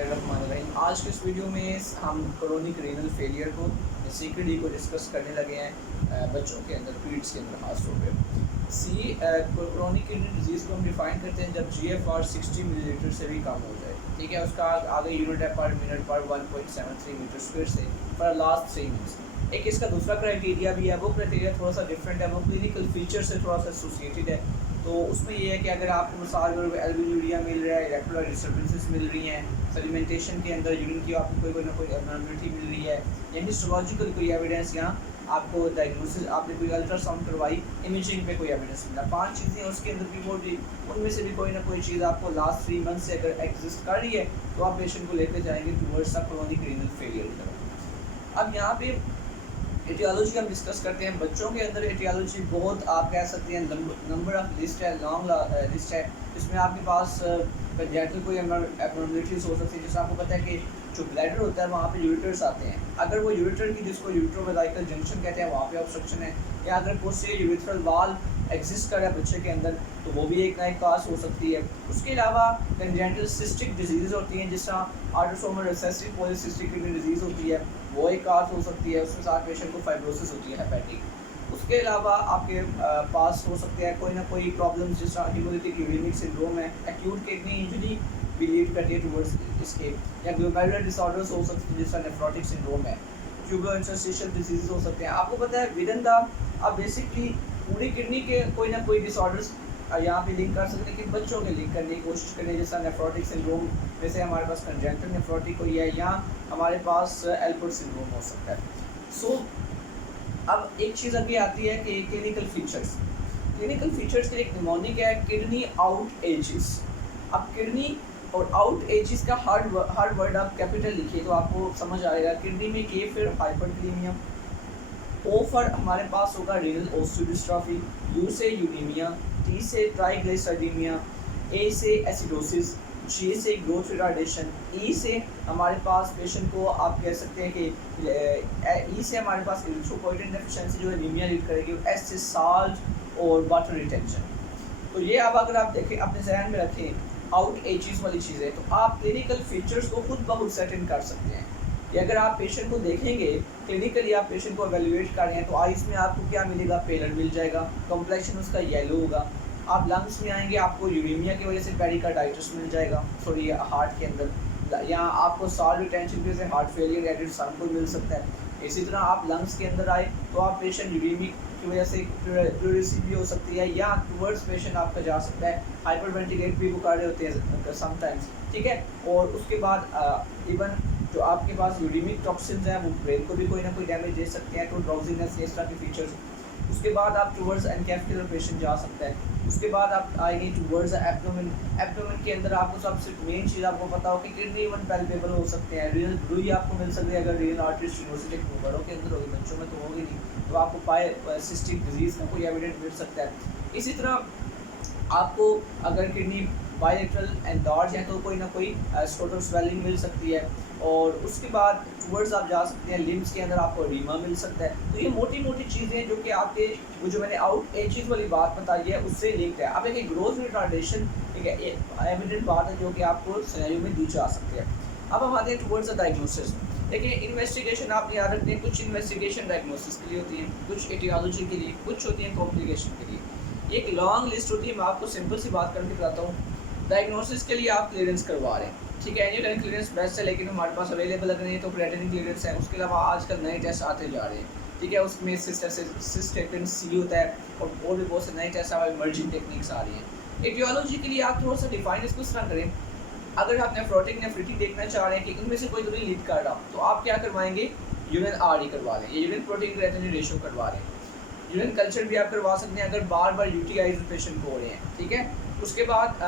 बिस्मिल्लाहिर्रहमानिर्रहीम। आज के इस वीडियो में हम क्रोनिक रीनल फेलियर को CKD को डिस्कस करने लगे हैं बच्चों के अंदर, पीड्स के अंदर खास तौर पे। क्रोनिक रीनल डिजीज़ को हम डिफ़ाइन करते हैं जब GFR 60 मिलीलीटर से भी कम हो जाए। ठीक है, उसका आगे यूनिट है पर मिनट पर 1.73 मीटर स्क्वायर से फॉर लास्ट 3 मिनट्स। एक इसका दूसरा क्राइटेरिया भी है, वो क्राइटेरिया थोड़ा सा डिफरेंट है, वो क्लिनिकल फीचर से थोड़ा सा एसोसिएटेड है। तो उसमें ये है कि अगर आपको मिसाल के एल्बियूरिया मिल रहा है, इरेक्टुलर डिस्टर्बेंसेस मिल रही हैं, सेडिमेंटेशन के अंदर यूरिन की आपको कोई ना कोई एबनॉर्मलिटी मिल रही है, या हिस्टोलॉजिकल कोई एविडेंस, यहाँ आपको डायग्नोसिस आपने कोई अल्ट्रासाउंड करवाई, इमेजिंग पे कोई एविडेंस मिला, 5 चीज़ें उसके अंदर भी बोल रही, उनमें से भी कोई ना कोई चीज़ आपको लास्ट 3 मंथ से अगर एग्जिस्ट कर रही है तो आप पेशेंट को लेकर जाएंगे towards the chronic renal failure की तरफ। अब यहाँ पे एटियोलॉजी हम डिस्कस करते हैं। बच्चों के अंदर एटियोलॉजी बहुत आप कह सकते हैं नंबर ऑफ लिस्ट है, लॉन्ग लिस्ट है। इसमें आपके पास कंजेनिटल कोई एबनॉर्मलिटीज़ हो सकती है। जैसे आपको पता है कि जो ब्लैडर होता है वहाँ पे यूरेटर्स आते हैं, अगर वो यूरेटर की जिसको यूरेट्रोवेलाइकल जंक्शन कहते हैं वहाँ पे ऑब्स्ट्रक्शन है, या अगर पोस्टीरियर यूरेथ्रल वाल एग्जिस्ट कर रहा है बच्चे के अंदर तो वो भी एक नई काज हो सकती है। उसके अलावा कंजेनिटल सिस्टिक डिजीज़ होती हैं, जिस तरह autosomal recessive polycystic kidney disease होती है, वो एक काज हो सकती है। उसके साथ पेशेंट को फाइब्रोसिस होती है हेपेटिक। उसके अलावा आपके पास हो सकते हैं कोई ना कोई प्रॉब्लम, जिस तरह हीमोलिटिक यूरेमिक सिंड्रोम है, एक्यूट किडनी इंजरी भी लीड करती है टुवर्ड्स इसके, या ग्लोमेरुलर डिसऑर्डर्स हो सकते हैं जिस तरह नेफ्रोटिक सिंड्रोम है, ट्यूबुलर इंटरस्टिशियल डिजीज़ हो सकते हैं। आपको पता है विद इन द आप बेसिकली पूरी किडनी के कोई ना कोई डिसऑर्डर्स यहाँ पे लिंक कर सकते हैं, लेकिन बच्चों के लिंक करने की कोशिश करें। जैसा नेफ्रोटिक सिंड्रोम जैसे हमारे पास कंजेनिटल नेफ्रोटिक हुई है, या हमारे पास एल्पर्ट सिंड्रोम हो सकता है। अब एक चीज़ अभी आती है कि क्लिनिकल फीचर्स। क्लिनिकल फीचर्स के एक निमोनिक है किडनी आउट एजिस। अब किडनी और आउट एजिस का हर वर्ड आप कैपिटल लिखिए तो आपको समझ आएगा। किडनी में के फिर हाइपरक्लीमिया, ओ फॉर हमारे पास होगा रीनल ओस्टियोडिस्ट्रॉफी, यू से यूनीमिया, टी से ट्राइग्लिसरीडीमिया, ए से एसिडोसिस, जी से ग्रोथ रिटार्डेशन, ई से हमारे पास पेशेंट को आप कह सकते हैं कि ई से हमारे पास इरिथ्रोपोइटिन डेफिशिएंसी जो एनीमिया लीड करेगी, एस से साल्ट और वाटर रिटेंशन। तो ये अब अगर आप देखें अपने जहन में रखें आउट एजिस वाली चीज़ें, तो आप क्लिनिकल फीचर्स को खुद ब खुद सेट इन कर सकते हैं। या अगर आप पेशेंट को देखेंगे क्लिनिकली, आप पेशेंट को एवेल्युएट कर रहे हैं तो आइस में आपको क्या मिलेगा, पेलर मिल जाएगा, कॉम्प्लेक्शन उसका येलो होगा। आप लंग्स में आएंगे, आपको यूरेमिया की वजह से पेरिकार्डाइटिस मिल जाएगा थोड़ी हार्ट के अंदर, या आपको साल्ट रिटेंशन की वजह से हार्ट फेलियर एडिड सैंपल मिल सकता है। इसी तरह आप लंग्स के अंदर आए तो आप पेशेंट यूरेमिक की वजह से प्लूरिसी भी हो सकती है, या टूवर्ड्स पेशेंट आपका जा सकता है हाइपर वेंटिलेट भी वो कर रहे होते हैं समटाइम्स। ठीक है, और उसके बाद इवन जो आपके पास यूरेमिक टॉक्सिन्स हैं वो ब्रेन को भी कोई ना कोई डैमेज दे सकते हैं, तो ड्राउजीनेस इस तरह के फीचर्स। उसके बाद आप टूवर्ड्स एनकैफ्युलर पेशेंट जा सकता है। उसके बाद आप आएंगे टूवर्ड्स एब्डोमेन। एब्डोमेन के अंदर आपको सबसे मेन चीज़ आपको पता हो कि किडनी इवन पैल्पेबल हो सकते हैं, रीनल ब्लूई आपको मिल सकती है। अगर रीनल आर्टरी स्टेनोसिस बड़ों के अंदर होगी, बच्चों में तो होगी नहीं, तो आपको पायसिस्टिक डिजीज़ का कोई एविडेंस मिल सकता है। इसी तरह आपको अगर किडनी बायलेटरल एंडार्ज है तो कोई ना कोई टोटल स्वेलिंग मिल सकती है। और उसके बाद टूवर्ड्स आप जा सकते हैं लिम्स के अंदर आपको रीमा मिल सकता है। तो ये मोटी मोटी चीज़ें जो कि आपके वो जो मैंने आउट एजिस वाली बात बताई है उससे लिंक्ड है। अब एक ग्रोथ रिटार्डेशन एक एविडेंट बात है जो कि आपको सिनेरियो में दी जा सकती है। अब हम आते हैं टूवर्ड्स द डायग्नोसिस। देखिए इन्वेस्टिगेशन आप याद रखते हैं, कुछ इन्वेस्टिगेशन डायग्नोसिस के लिए होती है, कुछ एटियोलॉजी के लिए, कुछ होती है कॉम्प्लिकेशन के लिए। एक लॉन्ग लिस्ट होती है, मैं आपको सिंपल सी बात करके बताता हूँ। डायग्नोसिस के लिए आप क्लियरेंस करवा रहे हैं, ठीक है, एनी क्लियरेंस बेस्ट है, लेकिन हमारे पास अवेलेबल अगर नहीं तो क्रिएटिनिन क्लियरेंस है। उसके अलावा आजकल नए टेस्ट आते जा रहे हैं, ठीक है, उसमें सिस्टेटिन सी होता है, और भी बहुत से नए टेस्ट इमर्जिंग टेक्निक्स आ रही हैं। एटियोलॉजी के लिए आप थोड़ा सा डिफाइन इसको इस तरह करें। अगर आप नेफ्रोटिक नेफ्रिटिक देखना चाह रहे हैं कि इनमें से कोई तो नहीं लीड कर रहा, तो आप क्या करवाएंगे, यूरिन आर करवा लें, या यूरिन प्रोटीन क्रिएटिनिन रेशियो करवा लें। यूरिन कल्चर भी आप करवा सकते हैं अगर बार बार यूटीआईज पेशेंट को हो रहे हैं, ठीक है। उसके बाद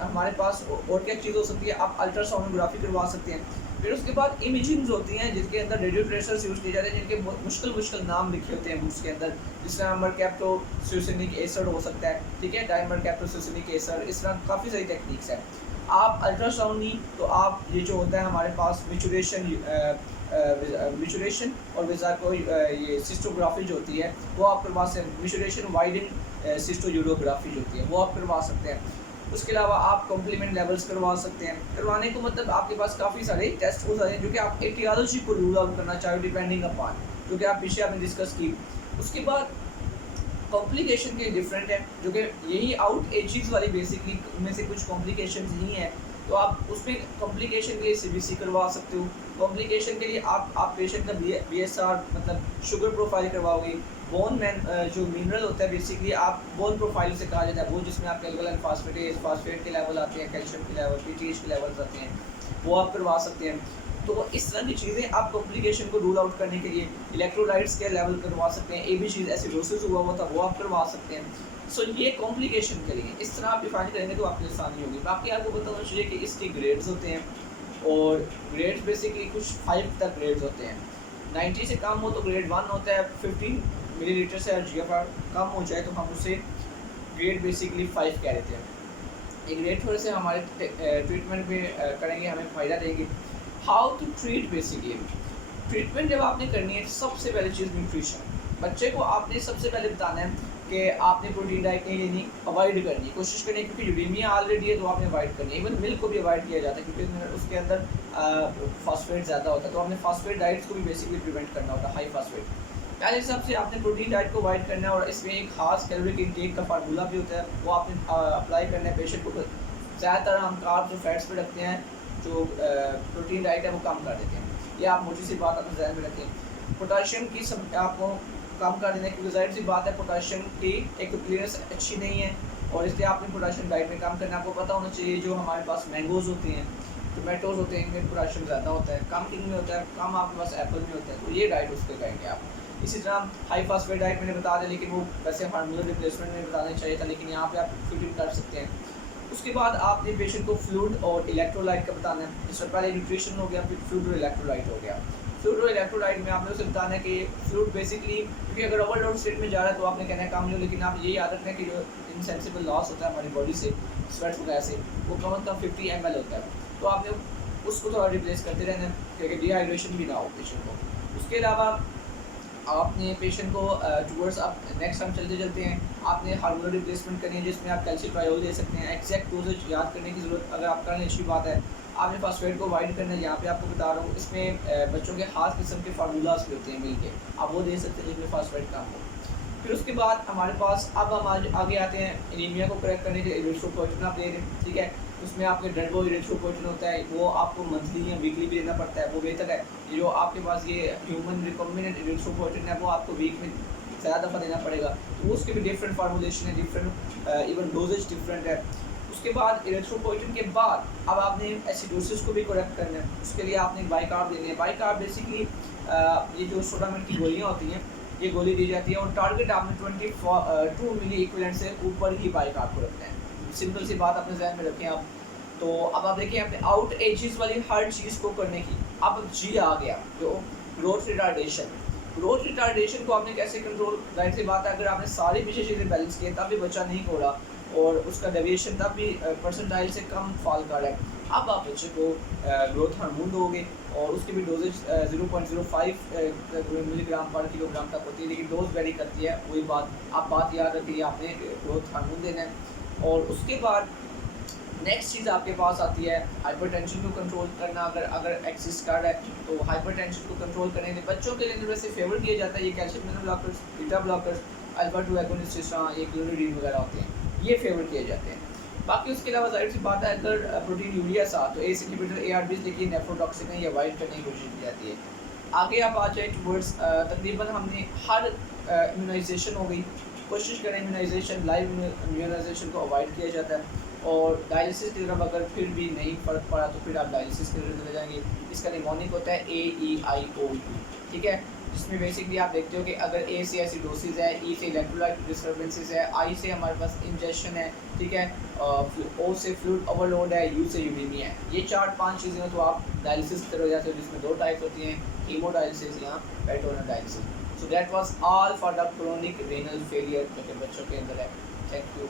हमारे पास और क्या चीज़ हो सकती है, आप अल्ट्रासोनोग्राफी करवा सकते हैं। फिर उसके बाद इमेजिंग्स होती हैं जिसके अंदर रेडियो ट्रेसर्स यूज़ किए जाते हैं, जिनके मुश्किल नाम लिखे होते हैं बुक्स के अंदर, जिस तरह मरकैप्टोसुसिनिक एसिड हो सकता है, ठीक है, डाइमरकैप्टोसुसिनिक एसिड, इस तरह काफ़ी सारी टेक्निक्स हैं। आप अल्ट्रासाउंड नहीं तो आप ये जो होता है हमारे पास मिचुरेशन और विजा को ये सिस्टोग्राफी जो होती है वो आप करवा सकते हैं। मिचुरेशन वाइडन सिस्टोयूरोग्राफी जो होती है वो आप करवा सकते हैं। उसके अलावा आप कॉम्प्लीमेंट लेवल्स करवा सकते हैं। करवाने को मतलब आपके पास काफ़ी सारे टेस्ट हो सकते हैं जो कि आप एटियोलॉजी को रूल आउट करना चाहे डिपेंडिंग अपॉन, जो कि आप पीछे आपने डिस्कस की। उसके बाद कॉम्प्लिकेशन के डिफरेंट है, जो कि यही आउट एजेस वाली बेसिकली उनमें से कुछ कॉम्प्लिकेशन ही हैं, तो आप उसमें कॉम्प्लिकेशन के लिए सीबीसी करवा सकते हो। कॉम्प्लिकेशन के लिए आप पेशेंट का बीएसआर मतलब शुगर प्रोफाइल करवाओगे। बोन मैन जो मिनरल होता है बेसिकली आप बोन प्रोफाइल से कहा जाता है, वो जिसमें आप कैल्कुलन फास्फेट के लेवल आते हैं, कैल्शियम के लेवल, पीटीएच के लेवल्स आते हैं, वो आप करवा सकते हैं। तो इस तरह की चीज़ें आप कॉम्प्लिकेशन को रूल आउट करने के लिए इलेक्ट्रोलाइट्स के लेवल करवा सकते हैं, एबीसीज एसिडोसिस हुआ था वो आप करवा सकते हैं। सो ये कॉम्प्लिकेशन के लिए इस तरह आप डिफाइन करेंगे तो आपकी आसानी होगी। बाकी आपको बताना चाहिए कि इसके ग्रेड्स होते हैं, और ग्रेड्स बेसिकली कुछ 5 तक ग्रेड्स होते हैं। 90 से कम हो तो ग्रेड 1 होता है, 15 मिलीलीटर से GFR कम हो जाए तो हम उसे ग्रेड बेसिकली 5 कह देते हैं। ये ग्रेड थोड़े से हमारे ट्रीटमेंट में करेंगे, हमें फ़ायदा देंगे। How to treat basically, treatment जब आपने करनी है सबसे पहली चीज़ न्यूट्रिशन। बच्चे को आपने सबसे पहले बताना है कि आपने प्रोटीन डाइट नहीं लेनी, अवॉइड करनी, कोशिश करनी है, क्योंकि यूरेमिया ऑलरेडी है तो आपने अवॉइड करनी है। इवन मिल्क को भी अवॉइड किया जाता है क्योंकि उसके अंदर फास्फेट ज़्यादा होता है, तो आपने फास्फेट डाइट्स को भी बेसिकली प्रिवेंट करना होता है, हाई फास्फेट। पहले हिसाब से आपने प्रोटीन डाइट को अवॉइड करना है, और इसमें एक खास कैलोरी इंटेक का फार्मूला भी होता है, वो आपने अप्लाई करना है पेशेंट को। ज़्यादातर हम कार्ब्स जो फैट्स पे रखते हैं, जो प्रोटीन डाइट है वो कम कर देते हैं। ये आप मोटी सी बात अपने ध्यान में रखें। पोटाशियम की सब आपको कम कर देना है, क्योंकि जाहिर सी बात है पोटाशियम की एक तो क्लियरेंस अच्छी नहीं है, और इसलिए आपने पोटाशियम डाइट में कम करना। आपको पता होना चाहिए जो हमारे पास मैंगोज़ होते हैं, टोमेटोज़ होते हैं, इनमें पोटाशियम ज़्यादा होता है, कम किंग में होता है, कम आपके पास एप्पल में होता है, तो ये डाइट उसके कहेंगे आप। इसी तरह हाई फास्फेट डाइट मैंने बता दिया, लेकिन वो वैसे हार्मोनल रिप्लेसमेंट में बताना चाहिए था, लेकिन यहाँ पे आप फिट इन कर सकते हैं। उसके बाद आपने पेशेंट को फ्लूइड और इलेक्ट्रोलाइट का बताना है। इससे पहले न्यूट्रिशन हो गया, फिर फ्लूइड और इलेक्ट्रोलाइट हो गया। फ्लूइड और इलेक्ट्रोलाइट में आपने उसे बताना है कि फ्लूइड बेसिकली, क्योंकि अगर ओवरलोड स्टेट में जा रहा है तो आपने कहना है कम लो, लेकिन आप ये याद रखना है कि जो इनसेंसिबल लॉस होता है हमारी बॉडी से स्वेट वगैरह से, वो कम से कम 50 ml होता है, तो आपने उसको थोड़ा रिप्लेस करते रहना है क्योंकि डिहाइड्रेशन भी ना हो पेशेंट को। उसके अलावा आपने पेशेंट को टूवर्ड्स आप नेक्स्ट टाइम चलते हैं आपने हार्मोनल रिप्लेसमेंट करनी है, जिसमें आप कैल्शियम ट्रायोल दे सकते हैं। एग्जैक्ट डोजेज याद करने की ज़रूरत अगर आप करने अच्छी बात है। आपने फास्फेट को अवॉइड करना है, यहाँ पे आपको बता रहा हूँ, इसमें बच्चों के खास किस्म के फार्मूलाज भी होते हैं मिल के, आप वो दे सकते हैं जिसमें फास्फेट कम हो। फिर उसके बाद हमारे पास अब हम आगे आते हैं एनीमिया को करेक्ट करने के लिए इरिथ्रोपोइटिन आप दे रहे हैं, ठीक है। उसमें आपके डर्बो इरिथ्रोपोइटिन होता है, वो आपको मंथली या वीकली भी देना पड़ता है, वो बेहतर है। जो आपके पास ये ह्यूमन रिकॉम्बिनेंट इरिथ्रोपोइटिन है वो आपको वीक में ज़्यादा दफ़ा देना पड़ेगा, तो उसके भी डिफरेंट फार्मूलेशन है, डिफरेंट इवन डोजेज डिफरेंट है। उसके बाद इरिथ्रोपोइटिन के बाद अब आपने एसिडोसिस को भी करेक्ट करना है, उसके लिए आपने बाइकार्ब देने हैं। बाइकार्ब बेसिकली ये जो सोडामेट की गोलियाँ होती हैं, ये गोली दी जाती है, और टारगेट आपने 22 मिली इक्विवेलेंट से ऊपर ही बाइकार्ब को रखना है। सिंपल सी बात अपने ध्यान में रखें आप। तो अब आप देखिए अपने आउट एजेस वाली हर चीज़ को करने की, अब जी आ गया जो ग्रोथ रिटार्डेशन। ग्रोथ रिटार्डेशन को आपने कैसे कंट्रोल, जाहिर सी बात है अगर आपने सारी पीछे चीज़ें बैलेंस किए तब भी बच्चा नहीं हो रहा, और उसका डेविएशन तब भी परसेंटाइल से कम फॉल कर रहा है। अब आप बच्चे को ग्रोथ हार्मोन दोगे, और उसकी भी डोजेज 0.05 मिलीग्राम पर किलोग्राम तक होती है, लेकिन डोज वेरी करती है। वही बात आप याद रखिए, आपने ग्रोथ हार्मोन देना है। और उसके बाद नेक्स्ट चीज़ आपके पास आती है हाइपरटेंशन को कंट्रोल करना। अगर एक्सिस्ट कर रहा है तो हाइपरटेंशन को कंट्रोल करने के बच्चों के लिए वैसे फेवर किया जाता है ये calcium channel blockers, beta blockers, alpha 2 agonist, ये क्लोरिडीन वगैरह होते हैं, ये फेवर किए जाते हैं। बाकी उसके अलावा जाहिर सी बात है अगर प्रोटीन यूरिया सा तो एस इनहिबिटर ARBs देखिए नेफ्रोटॉक्सिन है, ये अवॉइड करने की कोशिश की जाती है। आगे आप आ जाए टूवर्ड्स तकरीबन हमने हर इम्यूनाइजेशन हो गई, कोशिश करें इम्यूनाइजेशन, लाइव इम्यूनाइजेशन को अवॉइड किया जाता है। और डायलिसिस की तरफ अगर फिर भी नहीं फ़र्क पड़ा तो फिर आप डायलिसिस की तरफ चले जाएंगे। इसका निमोनिक होता है AEIOU, ठीक है, जिसमें बेसिकली आप देखते हो कि अगर A से एसिडोसिस है, E से इलेक्ट्रोलाइट डिस्टर्बेंसेस है, I से हमारे पास इंजेक्शन है, ठीक है, O से फ्लूइड ओवरलोड है, U से यूरेमिया है। ये 4-5 चीज़ें हैं तो आप डायलिसिस की तरफ जाते हो, जिसमें 2 टाइप्स होती हैं, हीमोडायलिसिस या peritoneal dialysis. So that was all for the chronic renal failure जो कि बच्चों के अंदर है। Thank you.